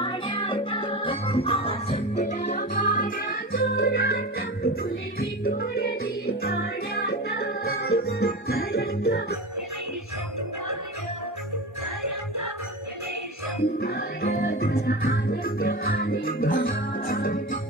कान्हा तो ओ सतिया लो कान्हा तो नाप फुले मी तोड़ली कान्हा तो कलांत हेही